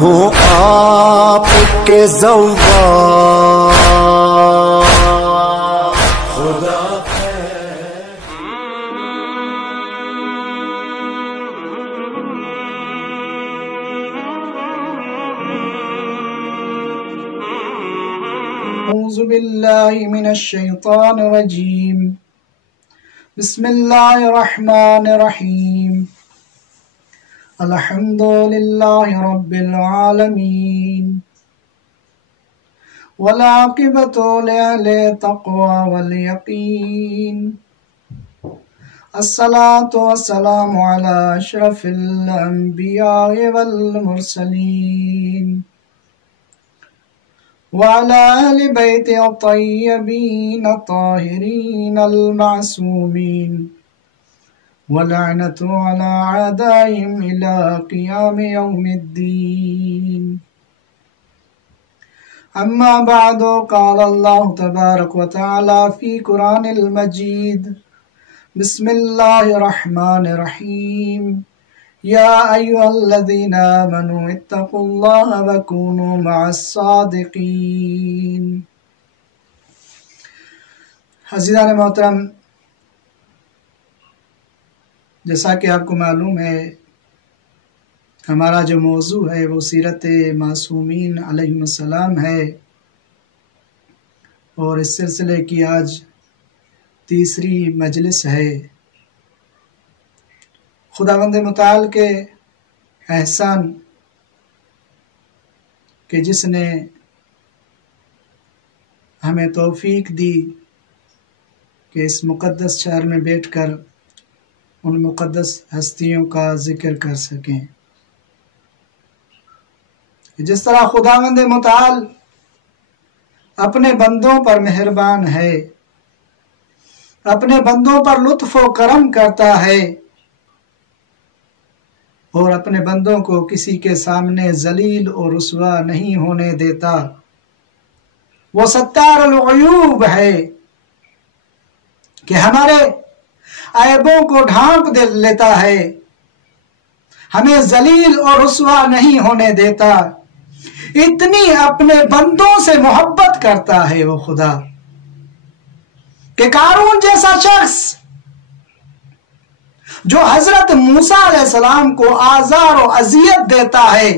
ہوں آپ کے زوار خدا اعوذ باللہ من الشیطان الرجیم بسم اللہ الرحمن الرحیم الحمد للہ رب العالمین والعاقبۃ لأہل التقوی والیقین الصلاۃ والسلام علی اشرف الانبیاء والمرسلین وعلى أهل بيت الطيبين الطاهرين المعصومين ولعنة على أعدائهم إلى قيام يوم الدين أما بعد قال الله تبارك وتعالى في قرآن المجيد بسم الله الرحمن الرحيم یا ایھا الذین آمنوا اتقوا اللہ وکونوا مع الصادقین۔ عزیزان محترم، جیسا کہ آپ کو معلوم ہے ہمارا جو موضوع ہے وہ سیرت معصومین علیہم السلام ہے، اور اس سلسلے کی آج تیسری مجلس ہے۔ خداوند متعال کے احسان کہ جس نے ہمیں توفیق دی کہ اس مقدس شہر میں بیٹھ کر ان مقدس ہستیوں کا ذکر کر سکیں۔ جس طرح خداوند متعال اپنے بندوں پر مہربان ہے، اپنے بندوں پر لطف و کرم کرتا ہے، اور اپنے بندوں کو کسی کے سامنے ذلیل اور رسوا نہیں ہونے دیتا، وہ ستار العیوب ہے کہ ہمارے عیبوں کو ڈھانپ لیتا ہے، ہمیں ذلیل اور رسوا نہیں ہونے دیتا۔ اتنی اپنے بندوں سے محبت کرتا ہے وہ خدا کہ قارون جیسا شخص جو حضرت موسیٰ علیہ السلام کو آزار و اذیت دیتا ہے،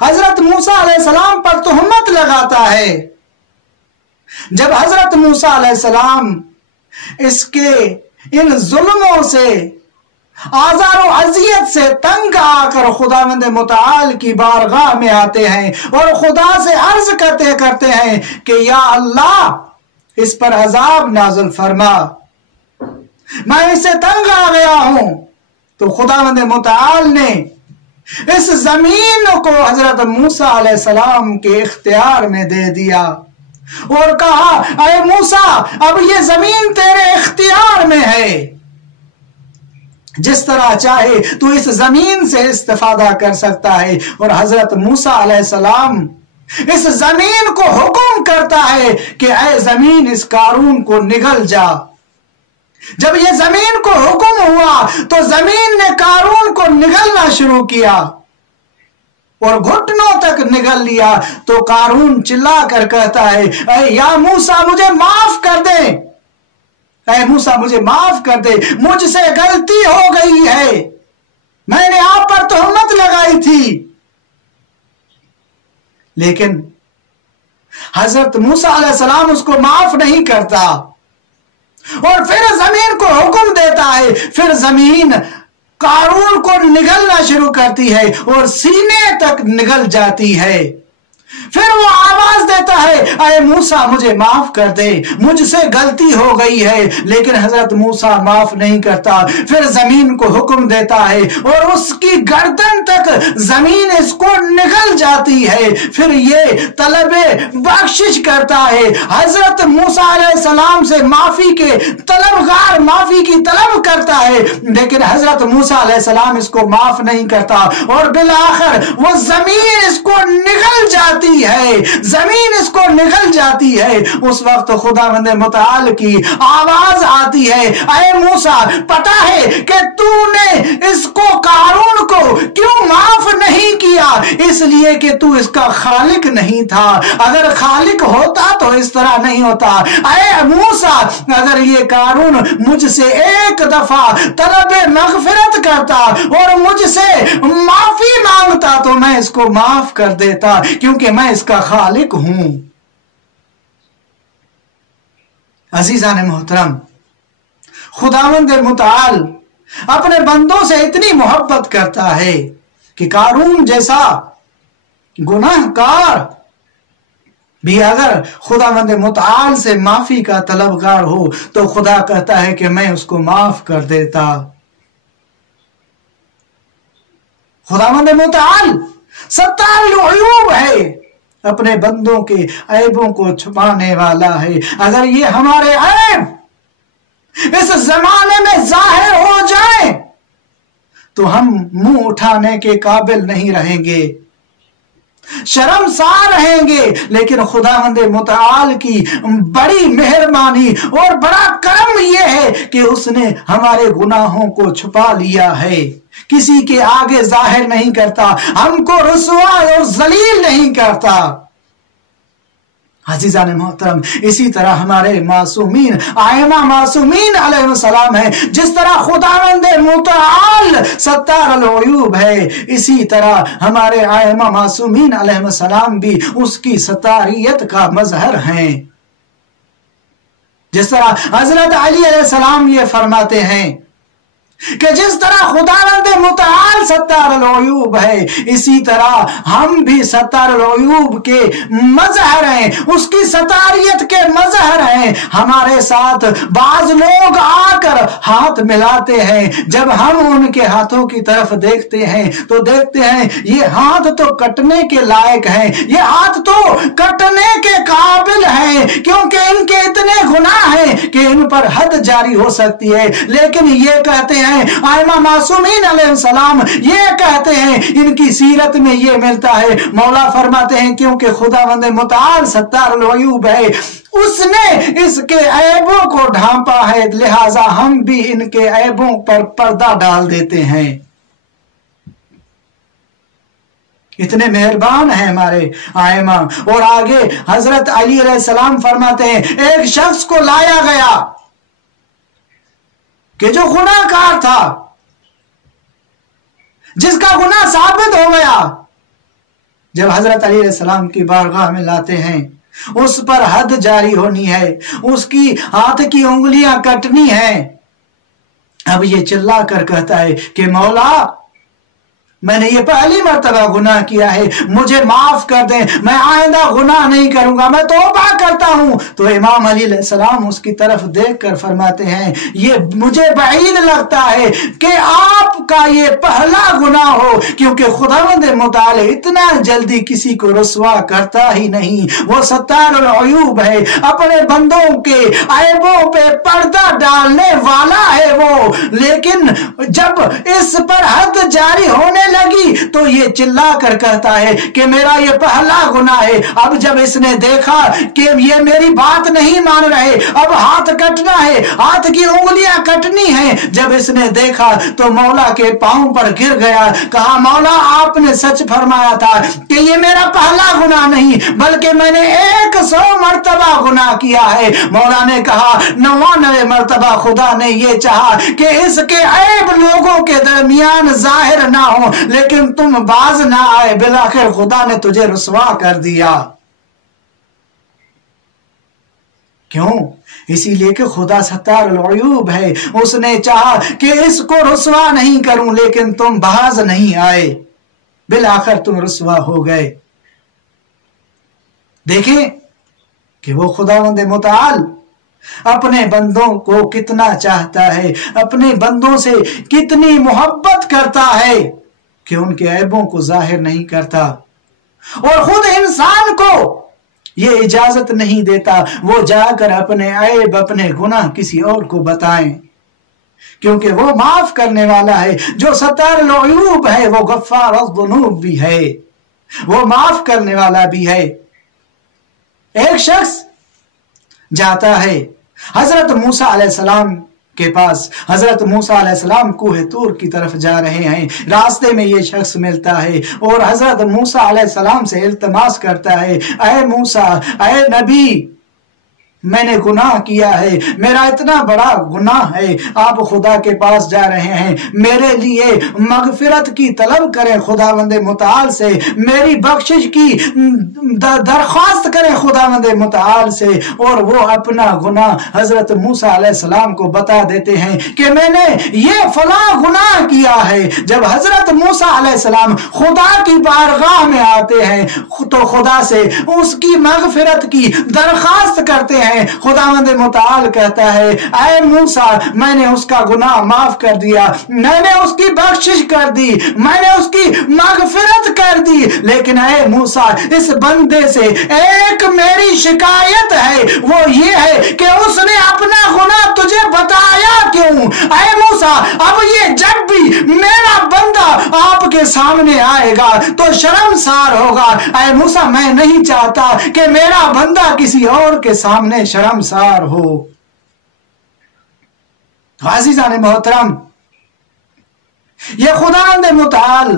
حضرت موسیٰ علیہ السلام پر تہمت لگاتا ہے، جب حضرت موسیٰ علیہ السلام اس کے ان ظلموں سے، آزار و اذیت سے تنگ آ کر خداوند متعال کی بارگاہ میں آتے ہیں اور خدا سے عرض کرتے ہیں کہ یا اللہ اس پر عذاب نازل فرما، میں اسے تنگ آ گیا ہوں، تو خداوند متعال نے اس زمین کو حضرت موسیٰ علیہ السلام کے اختیار میں دے دیا اور کہا اے موسیٰ اب یہ زمین تیرے اختیار میں ہے، جس طرح چاہے تو اس زمین سے استفادہ کر سکتا ہے۔ اور حضرت موسیٰ علیہ السلام اس زمین کو حکم کرتا ہے کہ اے زمین اس قارون کو نگل جا۔ جب یہ زمین کو حکم ہوا تو زمین نے قارون کو نگلنا شروع کیا اور گھٹنوں تک نگل لیا، تو قارون چلا کر کہتا ہے اے یا موسیٰ مجھے معاف کر دے، اے موسیٰ مجھے معاف کر دے، مجھ سے غلطی ہو گئی ہے، میں نے آپ پر تہمت لگائی تھی۔ لیکن حضرت موسیٰ علیہ السلام اس کو معاف نہیں کرتا اور پھر زمین کو حکم دیتا ہے، پھر زمین قارون کو نگلنا شروع کرتی ہے اور سینے تک نگل جاتی ہے۔ پھر وہ آواز دیتا ہے اے موسیٰ مجھے معاف کر دے، مجھ سے غلطی ہو گئی ہے، لیکن حضرت موسیٰ معاف نہیں کرتا۔ پھر زمین کو حکم دیتا ہے اور اس کی گردن تک زمین اس کو نگل جاتی ہے، پھر یہ طلب بخشش کرتا ہے، حضرت موسیٰ علیہ السلام سے معافی کی طلب کرتا ہے، لیکن حضرت موسیٰ علیہ السلام اس کو معاف نہیں کرتا اور بالآخر وہ زمین اس کو نگل جاتی ہے، زمین اس کو نگل جاتی ہے۔ اس وقت خداوند متعال کی آواز آتی ہے اے موسیٰ پتہ ہے کہ تو نے اس کو قارون کو کیوں معاف نہیں کیا؟ इसलिए कि तू इसका खालिक नहीं था। अगर खालिक होता तो इस तरह नहीं होता। ऐ मूसा, अगर ये कारून मुझसे एक दफा तलब मगफिरत करता और मुझसे माफी मांगता तो मैं इसको माफ कर देता, क्योंकि मैं इसका खालिक हूं। अजीजान मोहतरम, खुदावंद मुताल अपने बंदों से इतनी मोहब्बत करता है कि कारून जैसा गुनाहगार भी अगर खुदावंद मुताल से माफी का तलबगार हो तो खुदा कहता है कि मैं उसको माफ कर देता। खुदावंद मुताल सत्तारुल उयूब है, अपने बंदों के ऐबों को छुपाने वाला है। अगर ये हमारे ऐब इस जमाने में जाहिर हो जाए तो हम मुंह उठाने के काबिल नहीं रहेंगे, शर्मसार रहेंगे। लेकिन खुदावंद मुताल की बड़ी मेहरबानी और बड़ा करम यह है कि उसने हमारे गुनाहों को छुपा लिया है, किसी के आगे जाहिर नहीं करता, हमको रुसवा और जलील नहीं करता। अज़ीज़ान मोहतरम, इसी तरह हमारे मासूमीन आयमा मासूमीन अलैहिस्सलाम है। जिस तरह खुदावंद मुताल सत्तारुल उयूब है, इसी तरह हमारे आयमा मासूमीन अलैहिस्सलाम भी उसकी सत्तारियत का मजहर हैं। जिस तरह हजरत अली अलैहिस्सलाम ये फरमाते हैं कि जिस तरह खुदावंद मुताल सत्तारुल उयूब है, इसी तरह हम भी सत्तारुल उयूब के मजहर हैं, उसकी सत्तारियत के मजहर हैं। हमारे साथ बाज लोग आकर हाथ मिलाते हैं, जब हम उनके हाथों की तरफ देखते हैं तो देखते हैं ये हाथ तो कटने के लायक हैं, ये हाथ तो कटने के काबिल हैं, क्योंकि इनके इतने गुनाह हैं कि इन पर हद जारी हो सकती है। लेकिन ये कहते हैं आयमा मासूमीन अलैहिस्सलाम, ये कहते हैं, इनकी सीरत में ये मिलता है। मौला फरमाते हैं क्योंकि खुदावंद मुताल सत्तारुल उयूब है, उसने इसके ऐबों को ढांपा है, लिहाजा हम भी इनके ऐबों पर पर्दा डाल देते हैं। इतने मेहरबान हैं हमारे आयमा। और आगे हजरत अली अलैहिस्सलाम फरमाते हैं, एक शख्स को लाया गया कि जो गुनाहगार था, जिसका गुनाह साबित हो गया। जब हजरत अली अलैहिस्सलाम की बारगाह में लाते हैं, उस पर हद जारी होनी है, उसकी हाथ की उंगलियां कटनी है। अब ये चिल्ला कर कहता है कि मौला, मैंने ये पहली मर्तबा गुनाह किया है, मुझे माफ कर दें, मैं आइंदा गुनाह नहीं करूंगा, मैं तौबा करता हूं। तो इमाम अली अलैहिस्सलाम उसकी तरफ देखकर फरमाते हैं, ये मुझे बईद लगता है कि आपका ये पहला गुनाह हो, क्योंकि खुदावंद मुताल इतना जल्दी किसी को रुसवा करता ही नहीं। वो सत्तारुल उयूब है, अपने बंदों के ऐबों पे पर्दा डालने वाला है वो। लेकिन जब इस पर हद जारी होने लगी तो ये चिल्ला कर कहता है कि मेरा ये पहला गुनाह है। अब जब इसने देखा कि ये मेरी बात नहीं मान रहे, अब हाथ कटना है, हाथ की उंगलियां कटनी है, जब इसने देखा तो मौला के पांव पर गिर गया। कहा, मौला आपने सच फरमाया था कि ये मेरा पहला गुनाह नहीं, बल्कि मैंने 100 मर्तबा गुनाह किया है। मौला ने कहा, 99 मर्तबा खुदा ने ये चाहा कि इसके ऐब लोगों के दरमियान जाहिर ना हो, लेकिन तुम बाज ना आए, बिलाखिर खुदा ने तुझे रुसवा कर दिया। क्यों? इसीलिए कि खुदा सत्तारुल उयूब है, उसने चाहा कि इसको रुसवा नहीं करूं, लेकिन तुम बाज नहीं आए, बिलाखिर तुम रुसवा हो गए। देखें कि वो खुदावंद मुताल अपने बंदों को कितना चाहता है, अपने बंदों से कितनी मोहब्बत करता है कि उनके ऐबों को जाहिर नहीं करता, और खुद इंसान को ये इजाजत नहीं देता वो जाकर अपने ऐब, अपने गुनाह किसी और को बताएं, क्योंकि वो माफ करने वाला है। जो सत्तारुल उयूब है वो गफ्फार ज़ुनूब भी है, वो माफ करने वाला भी है। एक शख्स जाता है, हजरत मूसा अलैहिस्सलाम के पास हजरत मूसा अलैहिस्सलाम कोह तूर की तरफ जा रहे हैं। रास्ते में ये शख्स मिलता है और हजरत मूसा अलैहिस्सलाम से इल्तमास करता है, ऐ मूसा, ऐ नबी, मैंने गुनाह किया है, मेरा इतना बड़ा गुनाह है, आप खुदा के पास जा रहे हैं, मेरे लिए मगफिरत की तलब करें खुदावंद मुताल से, मेरी बख्शिश की दरख्वास्त करें खुदावंद मुताल से। और वो अपना गुनाह हजरत मूसा अलैहिस्सलाम को बता देते हैं कि मैंने ये फला गुनाह किया है। जब हजरत मूसा अलैहिस्सलाम खुदा की बारगाह में आते हैं तो खुदा से उसकी मगफिरत की दरख्वास्त करते हैं। खुदावंद मुताल कहता है, ऐ मूसा, मैंने उसका गुनाह माफ कर दिया, मैंने उसकी बख्शिश कर दी, मैंने उसकी मगफिरत कर दी, लेकिन ऐ मूसा, इस बंदे से एक मेरी शिकायत है, वो ये है कि उसने अपना गुनाह तुझे बताया क्यों? ऐ मूसा, अब ये जब भी मेरा बंदा आपके सामने आएगा तो शर्मसार होगा। ऐ मूसा, मैं नहीं चाहता कि मेरा बंदा किसी और के सामने शर्मसार हो। अज़ीज़ान मोहतरम, ये खुदावंद मुताल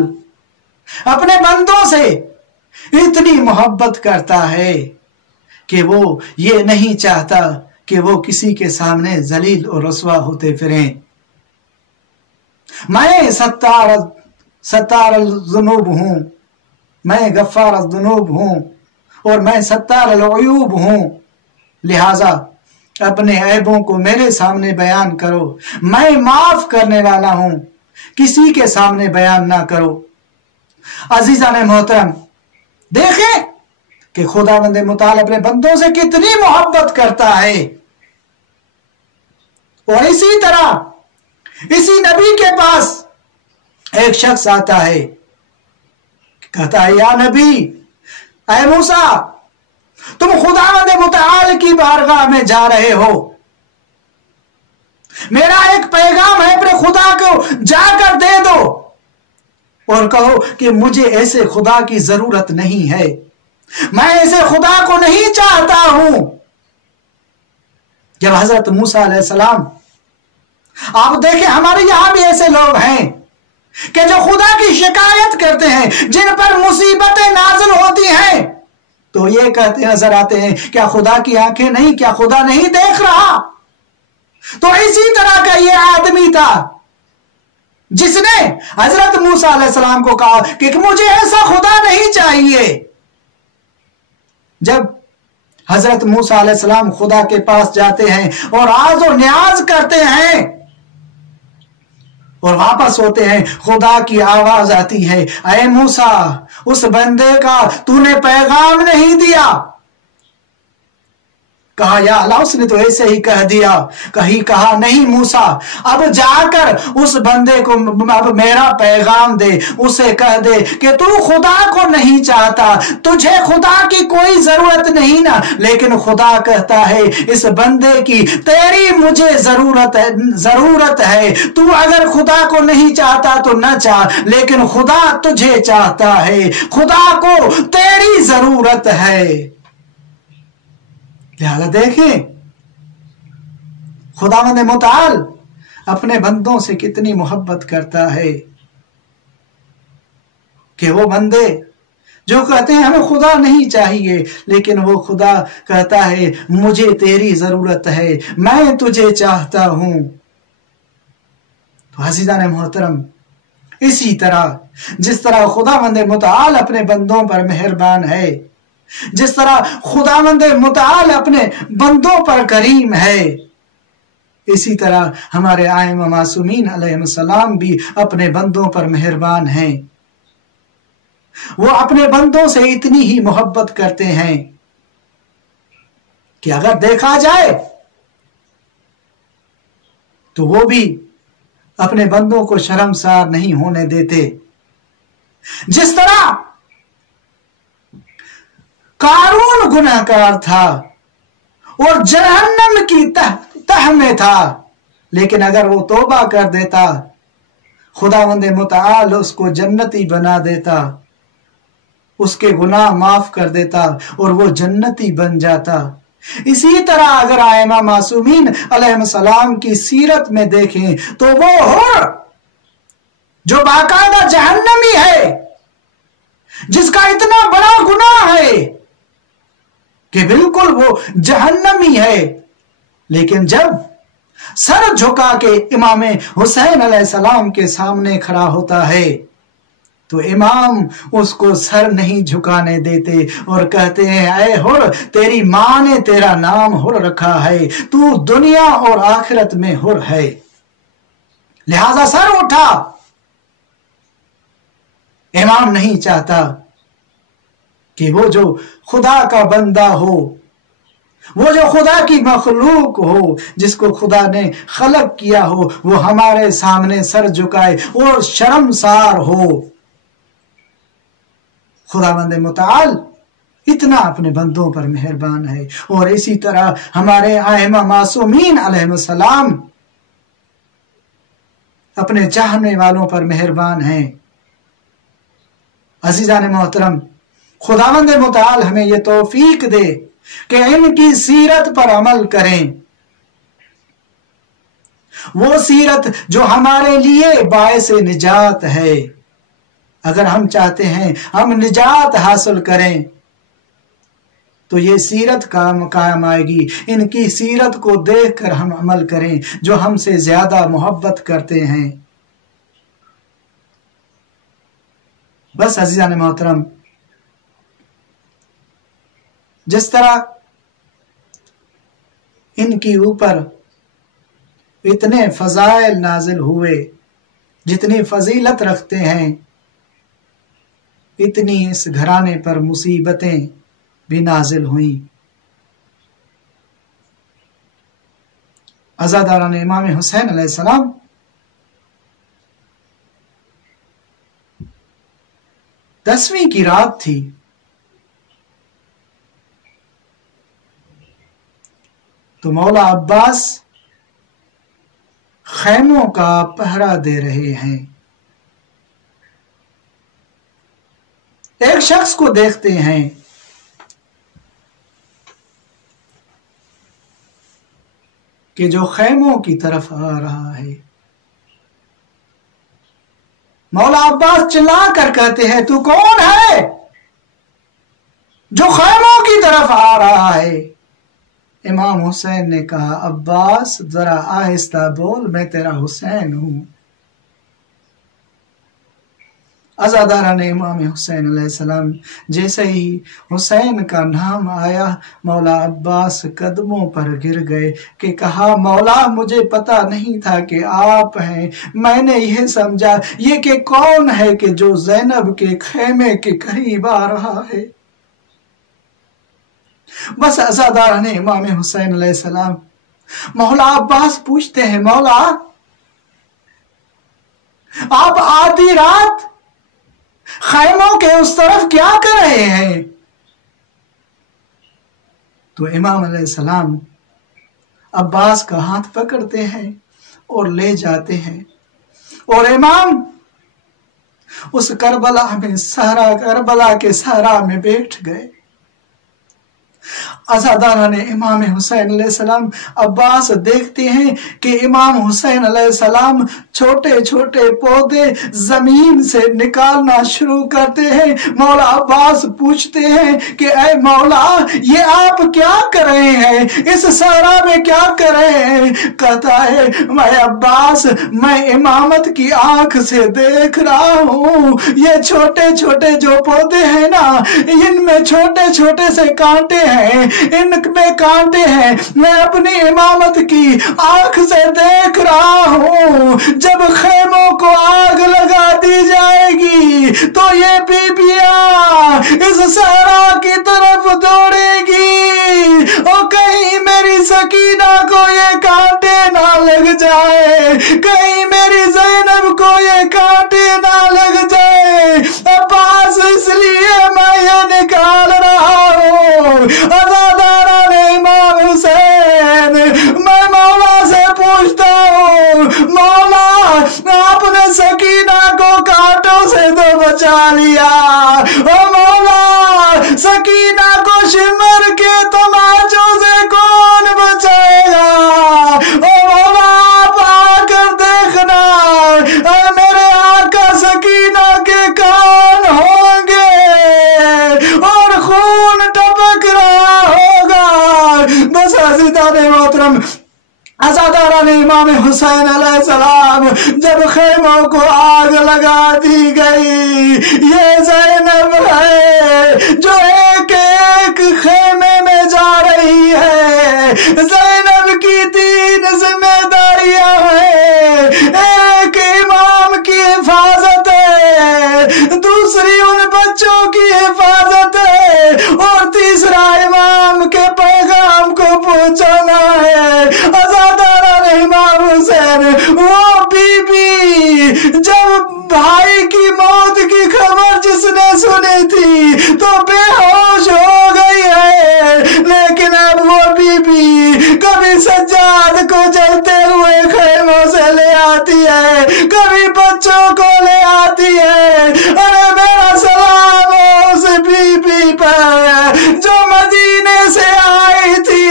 अपने बंदों से इतनी मोहब्बत करता है कि वो ये नहीं चाहता कि वो किसी के सामने जलील और रसवा होते फिरें। मैं सत्तार जुनूब हूं, मैं गफ्फार जुनूब हूं और मैं सत्तार अयूब हूं, लिहाजा अपने ऐबों को मेरे सामने बयान करो, मैं माफ करने वाला हूं, किसी के सामने बयान ना करो। अजीजान मोहतरम, देखें कि खुदावंद मुताल अपने बंदों से कितनी मोहब्बत करता है। और इसी तरह इसी नबी के पास एक शख्स आता है, कहता है, या नबी, ऐ मूसा, तुम खुदावंद मुताल की बारगाह में जा रहे हो, मेरा एक पैगाम है, अपने खुदा को जाकर दे दो और कहो कि मुझे ऐसे खुदा की जरूरत नहीं है, मैं ऐसे खुदा को नहीं चाहता हूं। जब हजरत मूसा अलैहिस्सलाम, आप देखें हमारे यहां भी ऐसे लोग हैं कि जो खुदा की शिकायत करते हैं, जिन पर मुसीबतें नाज़िल होती हैं, तो ये कहते नजर आते हैं, क्या खुदा की आंखें नहीं, क्या खुदा नहीं देख रहा? तो इसी तरह का ये आदमी था जिसने हजरत मूसा अलैहिस्सलाम को कहा कि मुझे ऐसा खुदा नहीं चाहिए। जब हजरत मूसा अलैहिस्सलाम खुदा के पास जाते हैं और आज़ और न्याज करते हैं और वापस होते हैं, खुदा की आवाज आती है, ऐ मूसा, उस बंदे का तूने पैगाम नहीं दिया। कहा, या अल्लाह, उसने तो ऐसे ही कह दिया। कहा, नहीं मूसा, अब जाकर उस बंदे को अब मेरा पैगाम दे, उसे कह दे कि तू खुदा को नहीं चाहता, तुझे खुदा की कोई जरूरत नहीं ना, लेकिन खुदा कहता है इस बंदे की तेरी मुझे जरूरत है। तू अगर खुदा को नहीं चाहता तो न चाह, लेकिन खुदा तुझे चाहता है, खुदा को तेरी जरूरत है। लिहाजा देखें खुदावंद मुताल अपने बंदों से कितनी मोहब्बत करता है कि वो बंदे जो कहते हैं हमें खुदा नहीं चाहिए, लेकिन वो खुदा कहता है मुझे तेरी जरूरत है, मैं तुझे चाहता हूं। तो अज़ीज़ान मोहतरम, इसी तरह जिस तरह खुदावंद मुताल अपने बंदों पर मेहरबान है, जिस तरह खुदावंद मुताल अपने बंदों पर करीम है, इसी तरह हमारे आइम मासूमीन अलैहिस्सलाम भी अपने बंदों पर मेहरबान हैं। वो अपने बंदों से इतनी ही मोहब्बत करते हैं कि अगर देखा जाए तो वो भी अपने बंदों को शर्मसार नहीं होने देते। जिस तरह कारून गुनाहगार था और जहन्नम की तह में था, लेकिन अगर वो तौबा कर देता, खुदावंद मुताल उसको जन्नती बना देता, उसके गुनाह माफ कर देता और वो जन्नती बन जाता। اسی طرح اگر ائمہ معصومین علیہ السلام کی سیرت میں دیکھیں تو وہ حور جو باقاعدہ جہنمی ہے، جس کا اتنا بڑا گناہ ہے کہ بالکل وہ جہنمی ہے، لیکن جب سر جھکا کے امام حسین علیہ السلام کے سامنے کھڑا ہوتا ہے تو امام اس کو سر نہیں جھکانے دیتے اور کہتے ہیں اے حر، تیری ماں نے تیرا نام حر رکھا ہے، تو دنیا اور آخرت میں حر ہے، لہذا سر اٹھا۔ امام نہیں چاہتا کہ وہ جو خدا کا بندہ ہو، وہ جو خدا کی مخلوق ہو، جس کو خدا نے خلق کیا ہو، وہ ہمارے سامنے سر جھکائے اور شرمسار ہو۔ خداوند متعال اتنا اپنے بندوں پر مہربان ہے، اور اسی طرح ہمارے ائمہ معصومین علیہ السلام اپنے چاہنے والوں پر مہربان ہیں۔ عزیزان محترم، خداوند متعال ہمیں یہ توفیق دے کہ ان کی سیرت پر عمل کریں، وہ سیرت جو ہمارے لیے باعث نجات ہے۔ اگر ہم چاہتے ہیں ہم نجات حاصل کریں تو یہ سیرت کام آئے گی۔ ان کی سیرت کو دیکھ کر ہم عمل کریں، جو ہم سے زیادہ محبت کرتے ہیں۔ بس عزیزان محترم، جس طرح ان کی اوپر اتنے فضائل نازل ہوئے، جتنی فضیلت رکھتے ہیں، اتنی اس گھرانے پر مصیبتیں بھی نازل ہوئیں۔ عزاداران امام حسین علیہ السلام دسویں کی رات تھی، تو مولا عباس خیموں کا پہرا دے رہے ہیں۔ ایک شخص کو دیکھتے ہیں کہ جو خیموں کی طرف آ رہا ہے۔ مولا عباس چلا کر کہتے ہیں تو کون ہے جو خیموں کی طرف آ رہا ہے؟ امام حسین نے کہا عباس ذرا آہستہ بول، میں تیرا حسین ہوں۔ عزاداران امام حسین علیہ السلام جیسے ہی حسین کا نام آیا، مولا عباس قدموں پر گر گئے کہ کہا مولا مجھے پتا نہیں تھا کہ آپ ہیں، میں نے یہ سمجھا یہ کہ کون ہے کہ جو زینب کے خیمے کے قریب آ رہا ہے۔ بس عزاداران امام حسین علیہ السلام مولا عباس پوچھتے ہیں مولا آپ آدھی رات خیموں کے اس طرف کیا کر رہے ہیں؟ تو امام علیہ السلام عباس کا ہاتھ پکڑتے ہیں اور لے جاتے ہیں، اور امام اس کربلا کے صحرا میں بیٹھ گئے۔ عزاداران امام حسین علیہ السلام عباس دیکھتے ہیں کہ امام حسین علیہ السلام چھوٹے چھوٹے پودے زمین سے نکالنا شروع کرتے ہیں۔ مولا عباس پوچھتے ہیں کہ اے مولا یہ آپ کیا کر رہے ہیں، اس صحرا میں کیا کر رہے ہیں؟ کہتا ہے میں عباس میں امامت کی آنکھ سے دیکھ رہا ہوں، یہ چھوٹے چھوٹے جو پودے ہیں نا، ان میں چھوٹے چھوٹے سے کانٹے ہیں، ان میں کانٹے ہیں، میں اپنی امامت کی آنکھ سے دیکھ رہا ہوں، جب خیموں کو آگ لگا دی جائے گی تو یہ بیبیاں اس صحرا کی طرف دوڑے گی، اور کہیں میری سکینہ کو یہ کانٹے نہ لگ جائے، کہیں میری زینب کو یہ کانٹے نہ لگ جائے، عباس اس لیے میں یہ نکال رہا ہوں۔ عزاداران امام حسین میں مولا سے پوچھتا ہوں مولا آپ نے سکینہ کو کانٹوں سے تو بچا لیا، اور مولا سکینہ کو شمر کے تماچوں سے अज़ादारान इमाम हुसैन अलैहिस्सलाम जब खेमों को आग लगा दी गई, ये ज़ैनब है जो एक एक खेमे में जा रही है। ज़ैनब की 3 जिम्मेदारियां हैं, एक इमाम की हिफाजत है, दूसरी उन बच्चों की हिफाजत है, और तीसरा इमाम के पैगाम को पहुंचाना है। अज़ादारान इमाम हुसैन, वो बीबी जब भाई की मौत की खबर जिसने सुनी थी तो बेहोश हो गई है, लेकिन अब वो बीबी कभी सज्जाद को जलते हुए खेमों से ले आती है, कभी बच्चों को ले आती है। अरे मेरा सलाम हो उस बीबी पर जो मदीने से आई थी,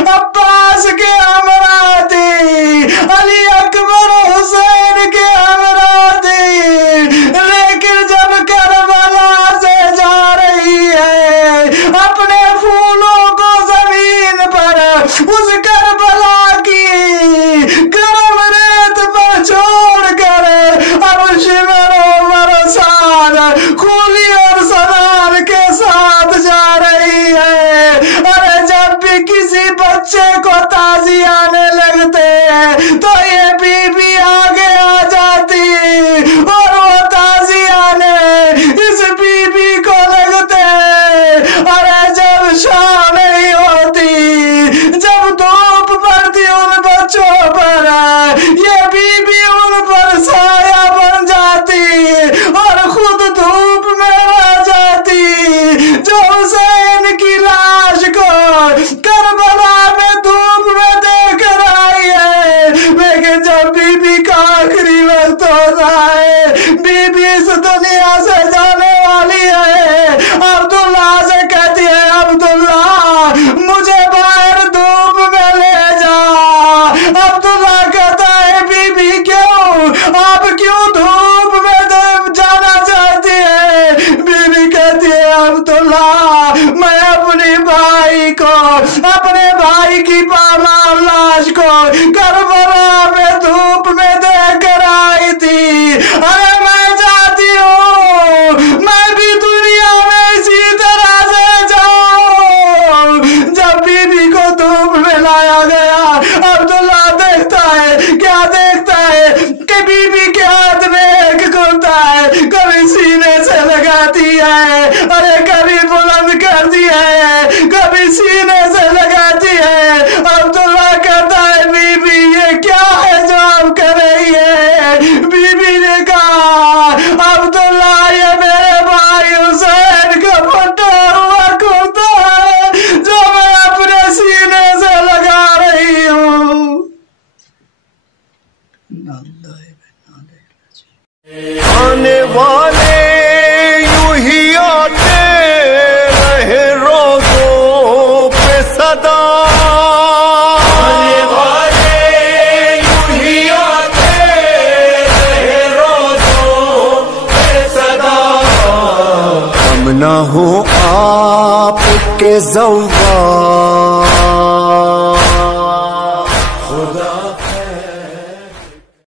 अब्बास के हमरा थी, अली अकबर हुसैन के हमरा थी, लेकिन जब करबला से जा रही है अपने फूलों को जमीन पर उस करबला की गर्म रेत पर छोड़कर अब शिमरो मरसान खूली और सनार के साथ जा रही है। अरे जब भी किसी बच्चे को ताजी आने लगते हैं तो ये बीबी आगे आ जाती, और वो ताजी आने इस बीबी को लगते। अरे जब शाम नहीं होती, जब धूप पड़ती उन बच्चों पर, ये बीबी उन पर साया बन जाती और खुद धूप में रह जाती। जो हुसैन की लाश को करबला में धूप में देकर आई है, लेकिन जब बीबी का आखिरी वक्त होता है, बीबी इस दुनिया से जाने वाली है, अब्दुल्ला से कहती है, अब्दुल्ला मुझे बाहर धूप में ले जा। अब्दुल्ला कहता है, बीबी क्यों, आप क्यों धूप में जाना चाहती है? बीबी कहती है, अब्दुल्ला मैं अपने भाई को, अपने भाई की पामाल लाश को करबला में धूप में देकर आई थी। अरे मैं चाहती हूँ मैं भी दुनिया में इसी तरह से जाऊं। जब बीबी को धूप में लाया गया, अब्दुल्ला देखता है, क्या देखता है कि बीबी के हाथ में एक कुर्ता है, कभी सीने से लगाती है, अरे कभी बुलंद करती है, कभी सीने से लगाती है। अब्दुल्ला कहता है, बीबी ये क्या है जो आप कर रही है? बीबी ने कहा, अब्दुल्ला ये मेरे भाई हुसैन का फटा हुआ कुर्ता है जो मैं अपने सीने से लगा रही हूँ। आने वाले यूं ही आते रहे रोज़ों पे सदा, आने वाले यूं ही आते रहे रोज़ों पे सदा। हम ना हो आपके ज़व्वार,